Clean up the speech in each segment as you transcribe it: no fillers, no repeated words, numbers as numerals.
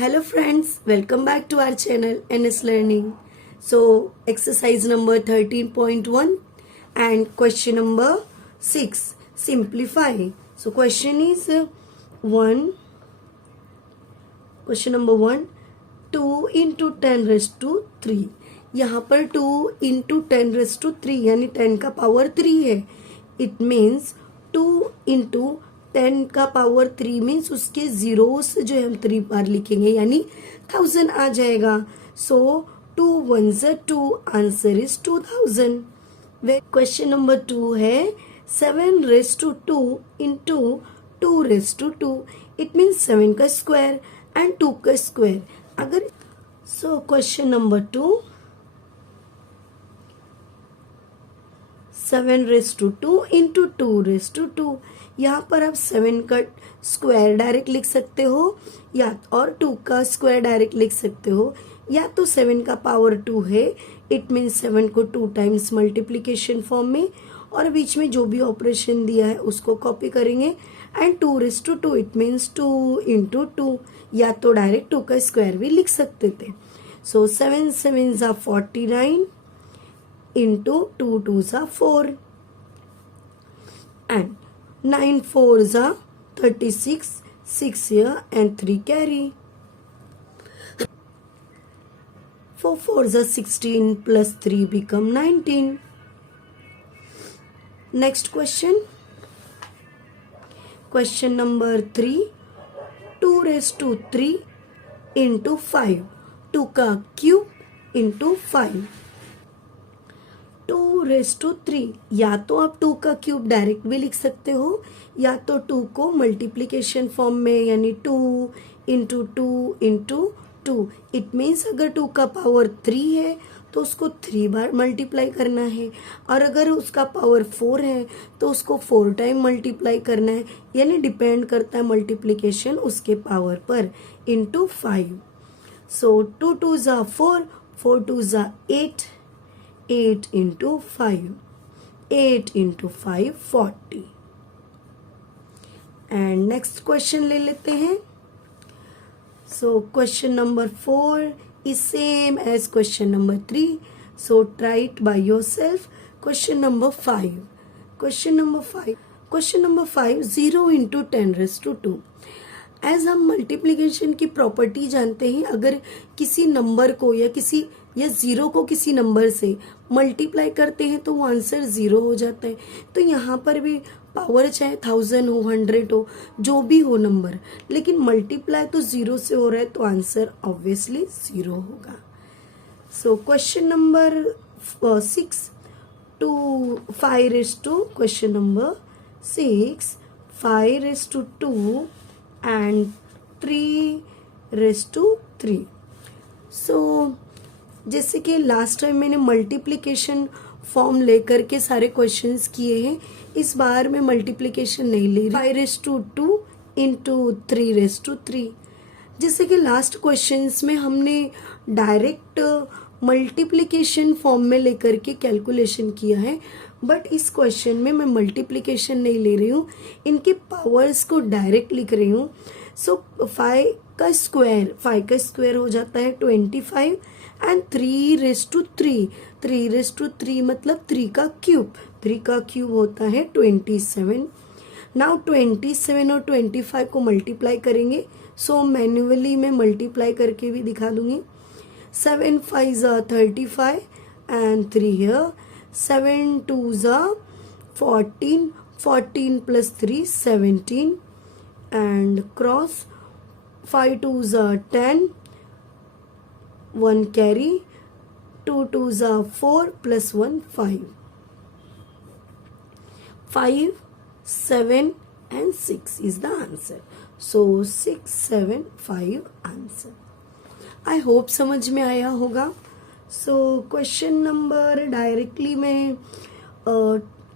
Hello friends, welcome back to our channel NS Learning. So exercise number 13.1 and question number 6, simplify. So question is 1, question number 1, 2 into 10 raised to 3. यहाँ पर 2 into 10 raised to 3 यानी 10 का power 3 है. It means 2 into 10 का power 3 means उसके zeros जो है हम 3 बार लिखेंगे यानी 1000 आ जाएगा. So 2 1s 2, answer is 2000. वे क्वेश्चन नंबर 2 है 7 raise to 2 into 2 raise to 2. It means 7 का स्क्वायर एंड 2 का स्क्वायर. अगर so question number 2 7 raise to 2 into 2 raise to 2. यहाँ पर आप 7 का स्क्वायर डायरेक्ट लिख सकते हो या और 2 का स्क्वायर डायरेक्ट लिख सकते हो, या तो 7 का पावर 2 है. इट मीन्स 7 को 2 टाइम्स मल्टीप्लीकेशन फॉर्म में और बीच में जो भी ऑपरेशन दिया है उसको कॉपी करेंगे. And 2 raise to 2 it means 2 into 2, या तो डायरेक्ट 2 का स्क्वायर भी लिख सकते थे. सो 7 7s are 49 into 2 2s are 4 and 9 4s are 36, 6 here and 3 carry. 4 4s are 16 plus 3 become 19. Next question. Question number 3. 2 raised to 3 into 5. 2 का cube into 5. 2 raise to 3, या तो आप 2 का क्यूब डायरेक्ट भी लिख सकते हो या तो 2 को मल्टीप्लीकेशन फॉर्म में यानी 2 इंटू 2 इंटू 2. इट मीन्स अगर 2 का पावर 3 है तो उसको 3 बार मल्टीप्लाई करना है, और अगर उसका पावर 4 है तो उसको 4 टाइम मल्टीप्लाई करना है. यानी डिपेंड करता है मल्टीप्लीकेशन उसके पावर पर into 5. So 2 2s are 4, 4 2s are 8, 8 into 5, 8 into 5 40. And next question ले लेते हैं. सो question number 4 is same as question number 3, so try it by yourself. Question number 5, question number 5, question number 5, 0 into 10 raised to 2. As हम multiplication की property जानते हैं, अगर किसी number को या जीरो को किसी नंबर से मल्टीप्लाई करते हैं तो वो आंसर 0 हो जाता है. तो यहाँ पर भी पावर चाहे 1000 हो 100 हो जो भी हो नंबर, लेकिन मल्टीप्लाई तो 0 से हो रहा है तो आंसर ऑब्वियसली 0 होगा. So question number 6, 2 5 raise to question number 6 5 raise to 2 and 3 raised to 3. So जैसे कि लास्ट टाइम मैंने मल्टीप्लिकेशन फॉर्म लेकर के सारे क्वेश्चंस किए हैं, इस बार मैं मल्टीप्लिकेशन नहीं ले रही. 5 raised to 2 into 3 raised to 3. जैसे कि लास्ट क्वेश्चंस में हमने डायरेक्ट मल्टीप्लिकेशन फॉर्म में लेकर के कैलकुलेशन किया है, बट इस क्वेश्चन में मैं मल्टीप्लिकेशन नहीं ले रही हूँ, इनके पावर्स को डायरेक्ट लिख रही हूँ. सो 5 का स्क्वायर हो जाता है 25 and 3 raise to 3, 3 raise to 3 मतलब 3 का क्यूब होता है 27. नाउ 27 और 25 को मल्टीप्लाई करेंगे, सो मैन्युअली मैं मल्टीप्लाई करके भी दिखा दूंगी. 7 5s are 35 and 3 here. 7 2s are 14, 14 plus 3 17 and cross. 5 2s are 10, 1 carry, 2 2s are 4 plus 1 5. 5 7 and 6 is the answer. So 6 7 5 answer. I hope समझ में आया होगा. सो क्वेश्चन नंबर डायरेक्टली मैं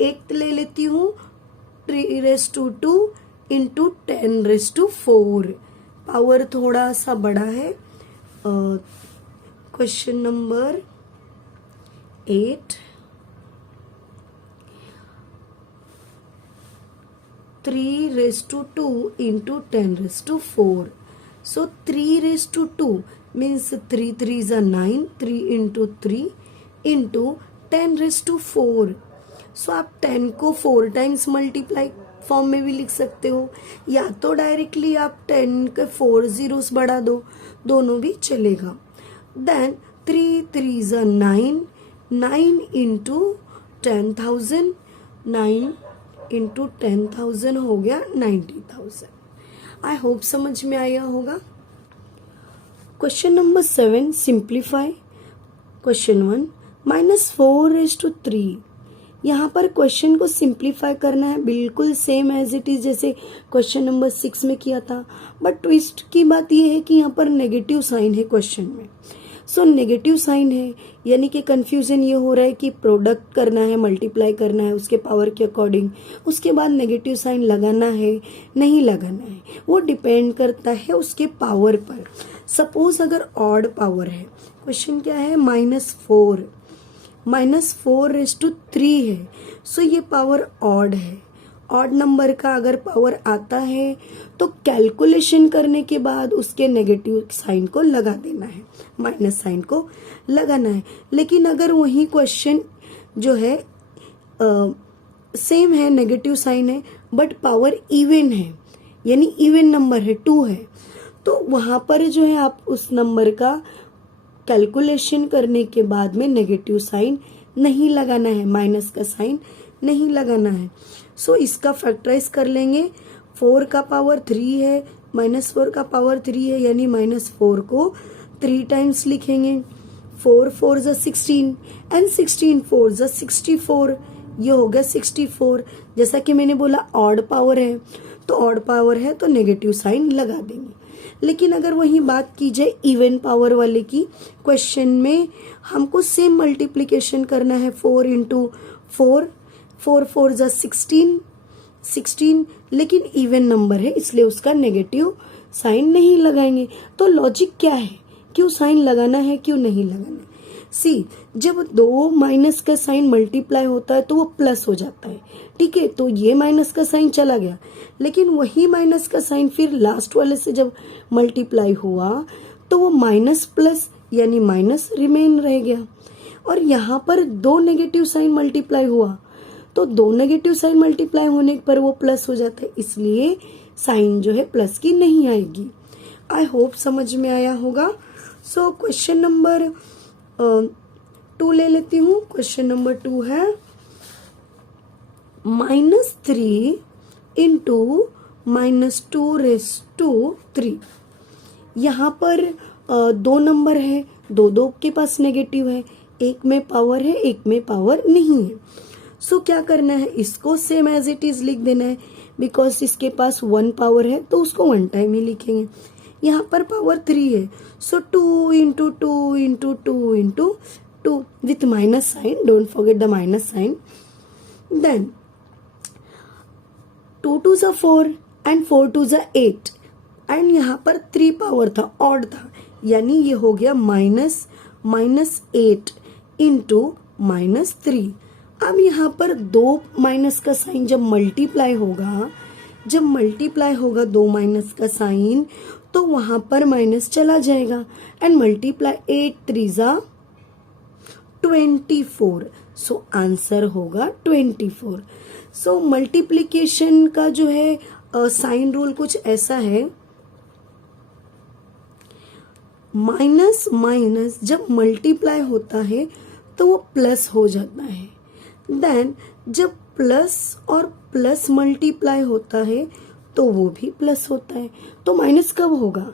1 ले लेती हूँ. 3 raise to 2 into 10 raise to 4. Power थोड़ा सा बड़ा है. Question number 8, 3 raised to 2 into 10 raised to 4. So 3 raised to 2 means 3 3s are 9, 3 into 3 into 10 raised to 4. So आप 10 को 4 टाइम्स मल्टीप्लाई फॉर्म में भी लिख सकते हो, या तो डायरेक्टली आप 10 के 4 जीरोस बढ़ा दो, दोनों भी चलेगा. Then 3 3s are 9, 9 into 10,000, 9 into 10,000 हो गया 90,000. आई होप समझ में आया होगा. Question number 7, simplify. क्वेश्चन 1, -4/3. यहाँ पर क्वेश्चन को सिंप्लीफाई करना है, बिल्कुल सेम एज इट इज जैसे क्वेश्चन नंबर 6 में किया था, बट ट्विस्ट की बात यह है कि यहाँ पर नेगेटिव साइन है क्वेश्चन में. सो नेगेटिव साइन है यानी कि कंफ्यूजन ये हो रहा है कि प्रोडक्ट करना है, मल्टीप्लाई करना है उसके पावर के अकॉर्डिंग, उसके बाद नेगेटिव साइन लगाना है नहीं लगाना है, वो डिपेंड करता है उसके पावर पर. सपोज अगर ऑड पावर है, क्वेश्चन क्या है -4, -4/3 है, सो ये पावर ऑड है. ऑड नंबर का अगर पावर आता है तो कैलकुलेशन करने के बाद उसके नेगेटिव साइन को लगा देना है, माइनस साइन को लगाना है. लेकिन अगर वही क्वेश्चन जो है सेम है, नेगेटिव साइन है बट पावर इवन है, यानी इवन नंबर है 2 है, तो वहां पर जो है आप उस नंबर का कैलकुलेशन करने के बाद में नेगेटिव साइन नहीं लगाना है, माइनस का साइन नहीं लगाना है. सो इसका फैक्टराइज कर लेंगे. 4 का पावर 3 है, -4 का पावर 3 है, यानी -4 को 3 टाइम्स लिखेंगे. 4 4 जा 16 एंड 16 4 जा 64, ये हो गया 64. जैसा कि मैंने बोला ऑड पावर है, तो ऑड पावर है तो नेगेटिव साइन लगा देंगे. लेकिन अगर वही बात की जाए इवन पावर वाले की, क्वेश्चन में हमको सेम मल्टीप्लीकेशन करना है. 4 into 4, 4 4 जा 16, 16, लेकिन इवन नंबर है इसलिए उसका नेगेटिव साइन नहीं लगाएंगे. तो लॉजिक क्या है, क्यों साइन लगाना है क्यों नहीं लगाना है. सी, जब दो माइनस का साइन मल्टीप्लाई होता है तो वो प्लस हो जाता है, ठीक है. तो ये माइनस का साइन चला गया, लेकिन वही माइनस का साइन फिर लास्ट वाले से जब मल्टीप्लाई हुआ तो वो माइनस प्लस यानी माइनस रिमेन रह गया. और यहाँ पर दो नेगेटिव साइन मल्टीप्लाई हुआ तो दो नेगेटिव साइन मल्टीप्लाई होने पर वो प्लस हो जाता है, इसलिए साइन जो है प्लस की नहीं आएगी. आई होप समझ में आया होगा. सो क्वेश्चन नंबर 2 ले लेती हूँ. क्वेश्चन नंबर 2 है -3 into -2/3. यहाँ पर दो नंबर है, दो के पास नेगेटिव है, एक में पावर है एक में पावर नहीं है. सो क्या करना है, इसको सेम एज इट इज लिख देना है. बिकॉज इसके पास 1 पावर है तो उसको 1 टाइम ही लिखेंगे. यहाँ पर पावर 3 है, सो 2 into 2 into 2 into 2 with minus sign, don't forget the minus sign. Then 2 2s are 4 and 4 2s are 8 and यहाँ पर 3 पावर था, ऑड था, यानी ये हो गया -8 into -3. अब यहाँ पर दो माइनस का साइन जब मल्टीप्लाई होगा दो माइनस का साइन, तो वहां पर माइनस चला जाएगा एंड मल्टीप्लाई 8 3 जा 24. सो आंसर होगा 24. सो मल्टीप्लीकेशन का जो है साइन रूल कुछ ऐसा है, माइनस माइनस जब मल्टीप्लाई होता है तो वो प्लस हो जाता है. देन जब प्लस और प्लस मल्टीप्लाई होता है तो वो भी प्लस होता है. तो माइनस कब होगा,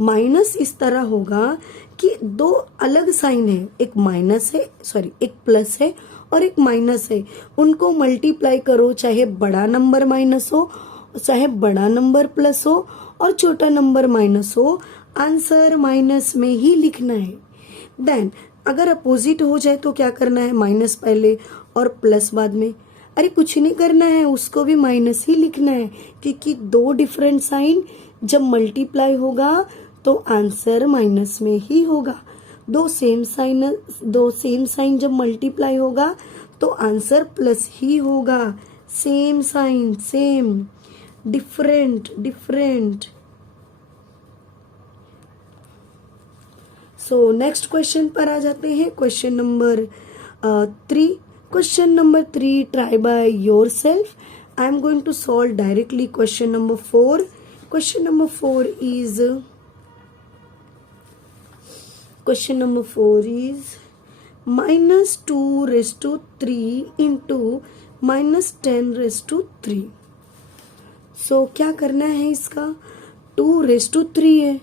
माइनस इस तरह होगा कि दो अलग साइन है, एक माइनस है एक प्लस है और एक माइनस है, उनको मल्टीप्लाई करो, चाहे बड़ा नंबर माइनस हो चाहे बड़ा नंबर प्लस हो और छोटा नंबर माइनस हो, आंसर माइनस में ही लिखना है. देन अगर अपोजिट हो जाए तो क्या करना है, माइनस पहले और प्लस बाद में. अरे कुछ नहीं करना है, उसको भी माइनस ही लिखना है, क्योंकि दो डिफरेंट साइन जब मल्टीप्लाई होगा तो आंसर माइनस में ही होगा. दो सेम साइन जब मल्टीप्लाई होगा तो आंसर प्लस ही होगा. Same sign same, different different. So next question पर आ जाते हैं, question number 3. Question number 3, try by yourself. I am going to solve directly question number 4. Question number 4 is -2^3 into -10^3. So क्या करना है इसका, 2^3 है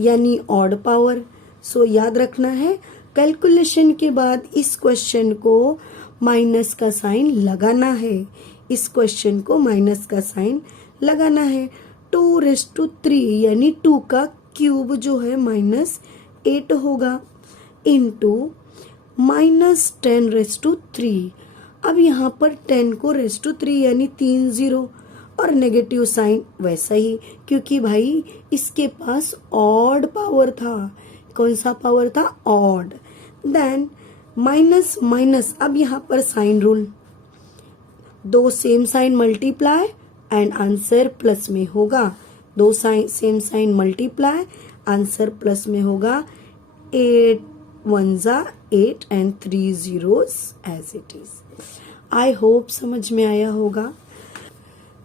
यानी ऑड पावर. सो याद रखना है, कैलकुलेशन के बाद इस क्वेश्चन को माइनस का साइन लगाना है. इस क्वेश्चन को माइनस का साइन लगाना है. 2^3 यानी 2 का क्यूब जो है -8 होगा इंटू -10^3. अब यहाँ पर 10 को (3) यानी 3 0 और नेगेटिव साइन वैसा ही, क्योंकि भाई इसके पास ऑड पावर था. कौन सा पावर था, ऑड. देन माइनस माइनस, अब यहाँ पर साइन रूल, दो same sign multiply and answer plus में होगा. दो same sign multiply, answer plus में होगा. 8 1s 8 and 3 zeros as it is. I hope समझ में आया होगा.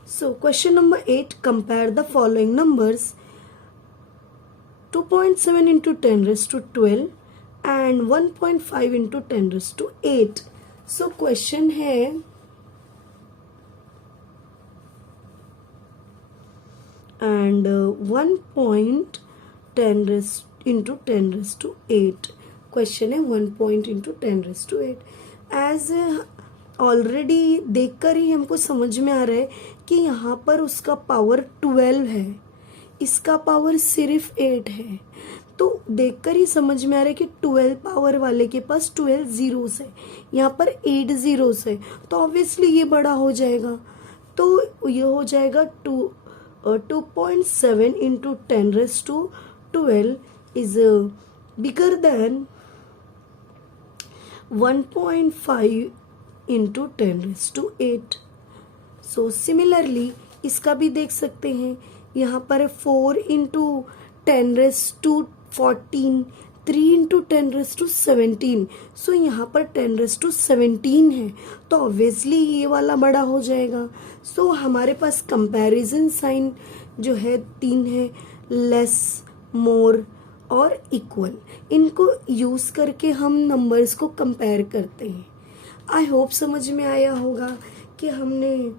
So question number 8, compare the following numbers. 2.7 into 10^12 and 1.5 into 10^8. So question है and 1.10 into 10^8. क्वेश्चन है 1 into 10^8. एज ऑलरेडी देखकर ही हमको समझ में आ रहा है कि यहाँ पर उसका पावर 12 है, इसका पावर सिर्फ 8 है. तो देखकर ही समझ में आ रहा है कि 12 पावर वाले के पास 12 जीरोस है, यहाँ पर 8 जीरोस है, तो ऑब्वियसली ये बड़ा हो जाएगा. तो ये हो जाएगा 2.7 into 10^12 is bigger than 1.5 into 10^8. So similarly इसका भी देख सकते हैं, यहाँ पर 4 into 10^14, 3 into 10^17. सो यहाँ पर 10^17 है, तो ऑब्वियसली ये वाला बड़ा हो जाएगा. सो हमारे पास कंपैरिजन साइन जो है 3 है, लेस, मोर और इक्वल. इनको यूज करके हम नंबर्स को कंपेयर करते हैं. आई होप समझ में आया होगा कि हमने